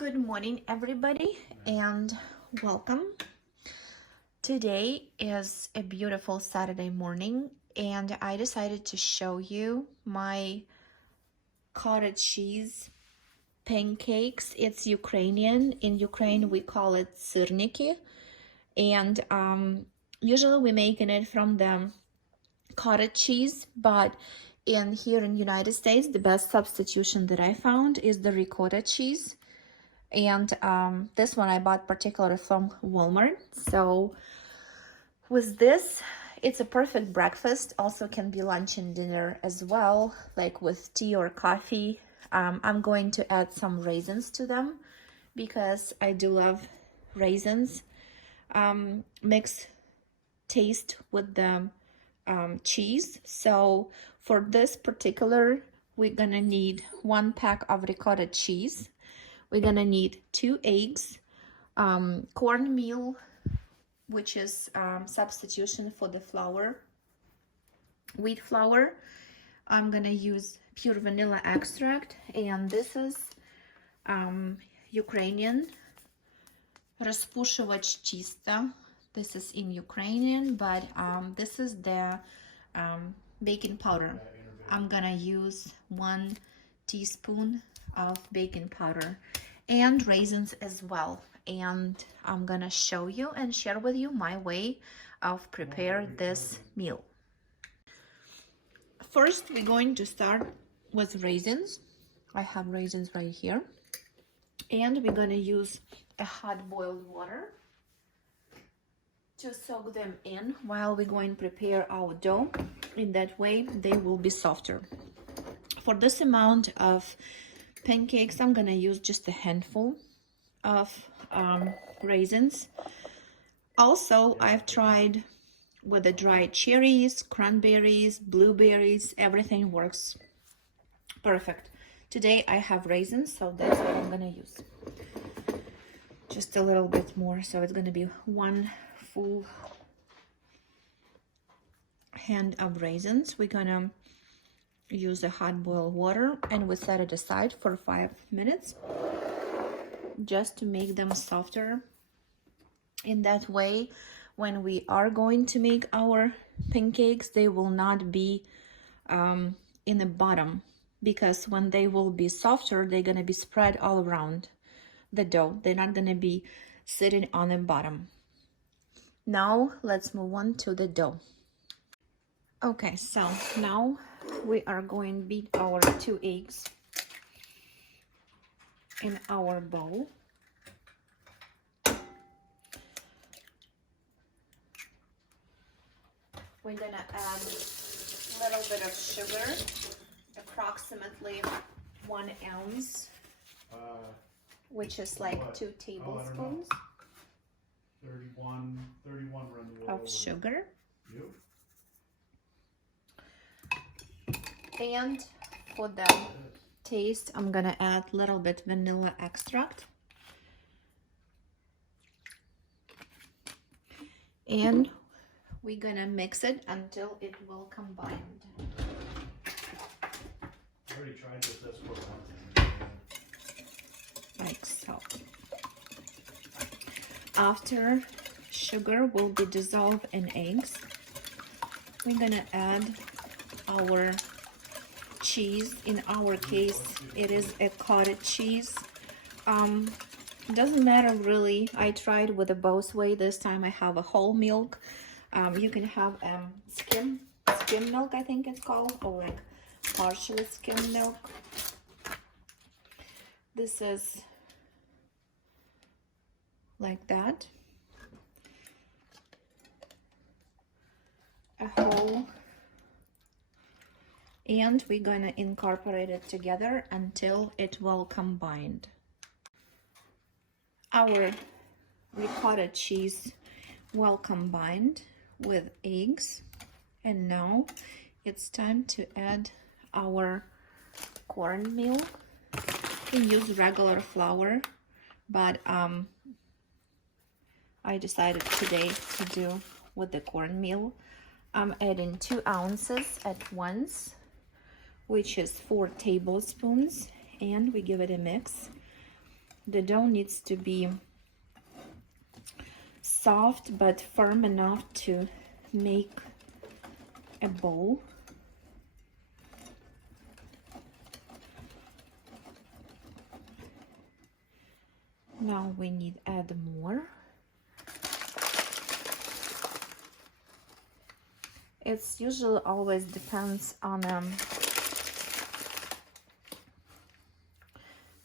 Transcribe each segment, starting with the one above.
Good morning, everybody, and welcome. Today is a beautiful Saturday morning, and I decided to show you my cottage cheese pancakes. It's Ukrainian. In Ukraine, we call it Сырники, and usually we making it from the cottage cheese, but here in United States, the best substitution that I found is the ricotta cheese. And this one I bought particularly from Walmart. So with this, it's a perfect breakfast. Also can be lunch and dinner as well, like with tea or coffee. I'm going to add some raisins to them because I do love raisins. Mix taste with the cheese. So for this particular, we're gonna need 1 pack of ricotta cheese. We're gonna need 2 eggs, cornmeal, which is substitution for the flour, wheat flour. I'm gonna use pure vanilla extract, and this is Ukrainian rozpuszczać ciasta. This is in Ukrainian, but this is the baking powder. I'm gonna use 1 teaspoon of baking powder and raisins as well, and I'm gonna show you and share with you my way of prepare this meal. First, we're going to start with raisins. I have raisins right here, and we're gonna use a hot boiled water to soak them in while we're going to prepare our dough. In that way, they will be softer. For this amount of pancakes, I'm gonna use just a handful of raisins. Also, I've tried with the dried cherries, cranberries, blueberries. Everything works perfect. Today I have raisins, so that's what I'm gonna use. Just a little bit more, so it's gonna be 1 full hand of raisins. We're gonna use the hot boiled water, and we set it aside for 5 minutes just to make them softer. In that way, when we are going to make our pancakes, they will not be in the bottom, because when they will be softer, they're gonna be spread all around the dough. They're not gonna be sitting on the bottom. Now let's move on to the dough. Okay, so now we are going to beat our 2 eggs in our bowl. We're gonna add a little bit of sugar, approximately 1 ounce, which is like 2 tablespoons of sugar. And for the taste, I'm gonna add a little bit vanilla extract. And we're gonna mix it until it will combine. I already tried this, that's what I want. Like so. After sugar will be dissolved in eggs, we're gonna add our cheese. In our case, it is a cottage cheese. Doesn't matter really. I tried with the both way. This time I have a whole milk. You can have skim milk, I think it's called, or like partially skim milk. This is like that, a whole, and we're gonna incorporate it together until it will combine. Our ricotta cheese well combined with eggs, and now it's time to add our cornmeal. You can use regular flour, but I decided today to do with the cornmeal. I'm adding 2 ounces at once, which is 4 tablespoons, and we give it a mix. the dough needs to be soft but firm enough to make a bowl. Now we need to add more. It's usually always depends on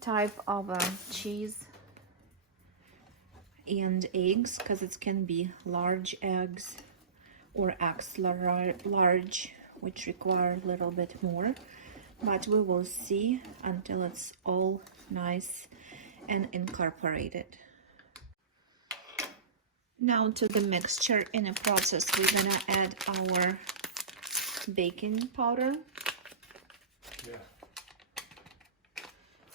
type of cheese and eggs, because it can be large eggs or extra large, which require a little bit more, but we will see until it's all nice and incorporated. Now to the mixture in the process, we're gonna add our baking powder,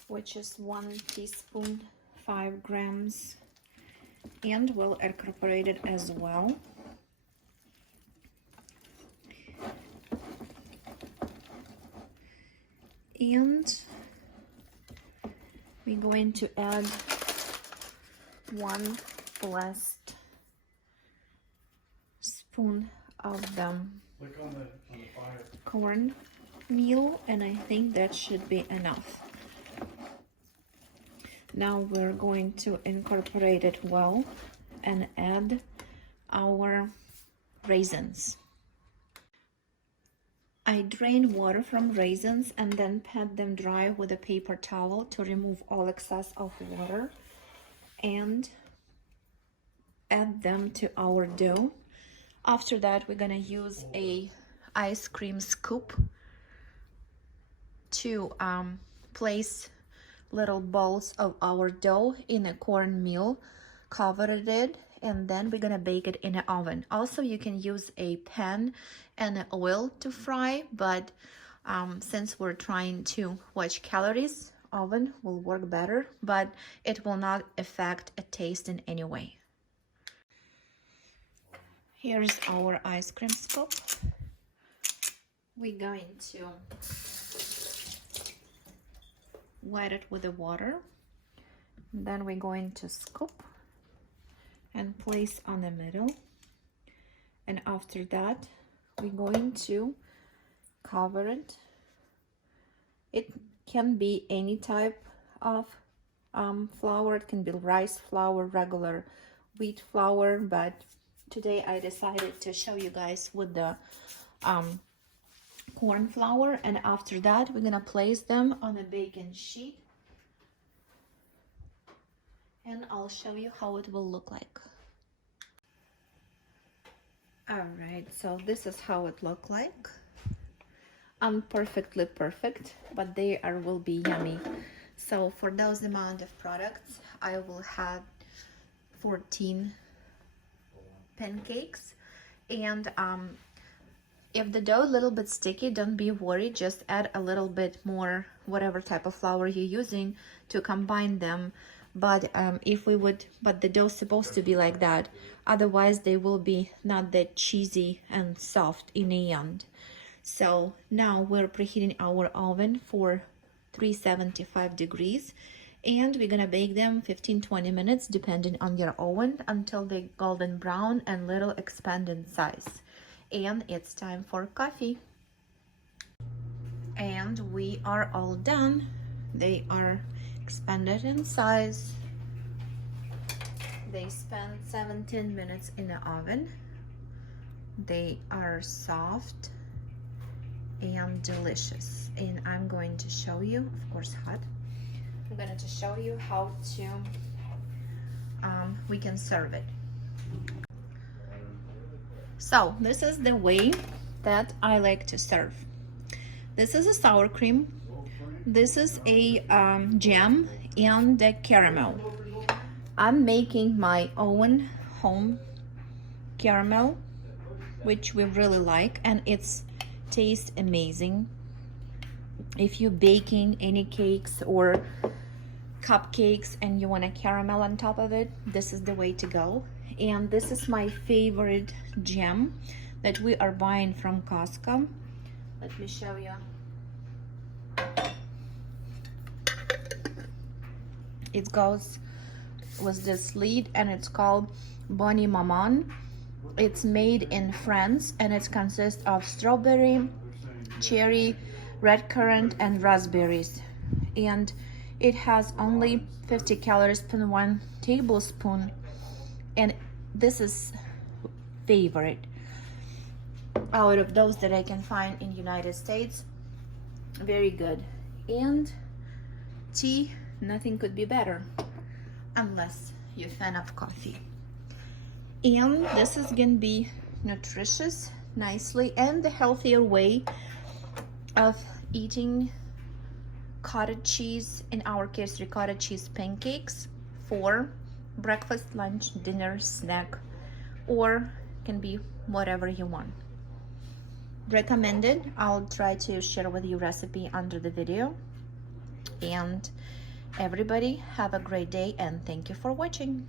which is 1 teaspoon, 5 grams, and we'll incorporate it as well. And we're going to add 1 blessed spoon of the corn meal, and I think that should be enough. Now we're going to incorporate it well and add our raisins. I drain water from raisins and then pat them dry with a paper towel to remove all excess of water and add them to our dough. After that, we're gonna use a ice cream scoop to place little balls of our dough in a cornmeal, covered it, and then we're gonna bake it in an oven. Also, you can use a pan and oil to fry, but since we're trying to watch calories, oven will work better, but it will not affect a taste in any way. Here's our ice cream scoop. We're going to wet it with the water. Then we're going to scoop and place on the middle. And after that, we're going to cover it. It can be any type of flour. It can be rice flour, regular wheat flour, but today I decided to show you guys with the corn flour. And after that, we're gonna place them on a baking sheet, and I'll show you how it will look like. All right, so this is how it look like. Perfectly perfect, but they will be yummy. So for those amount of products, I will have 14 pancakes. And if the dough a little bit sticky, don't be worried, just add a little bit more whatever type of flour you're using to combine them. But but the dough's supposed to be like that, otherwise they will be not that cheesy and soft in the end. So now we're preheating our oven for 375 degrees, and we're gonna bake them 15-20 minutes depending on your oven until they golden brown and little expand in size. And it's time for coffee. And we are all done. They are expanded in size. They spent 17 minutes in the oven. They are soft and delicious, and I'm going to show you, of course hot, I'm going to show you how to we can serve it. So this is the way that I like to serve. This is a sour cream, this is a jam, and the caramel. I'm making my own home caramel, which we really like, and it's tastes amazing. If you're baking any cakes or cupcakes and you want a caramel on top of it, this is the way to go. And this is my favorite jam that we are buying from Costco. Let me show you. It goes with this lid, and it's called Bonnie Maman. It's made in France, and it consists of strawberry, cherry, red currant, and raspberries. And it has only 50 calories per 1 tablespoon. And this is favorite out of those that I can find in United States. Very good. And tea, nothing could be better unless you're a fan of coffee. And this is gonna be nutritious, nicely, and the healthier way of eating cottage cheese, in our case ricotta cheese pancakes, for breakfast, lunch, dinner, snack, or can be whatever you want. Recommended. I'll try to share with you recipe under the video. And everybody have a great day, and thank you for watching.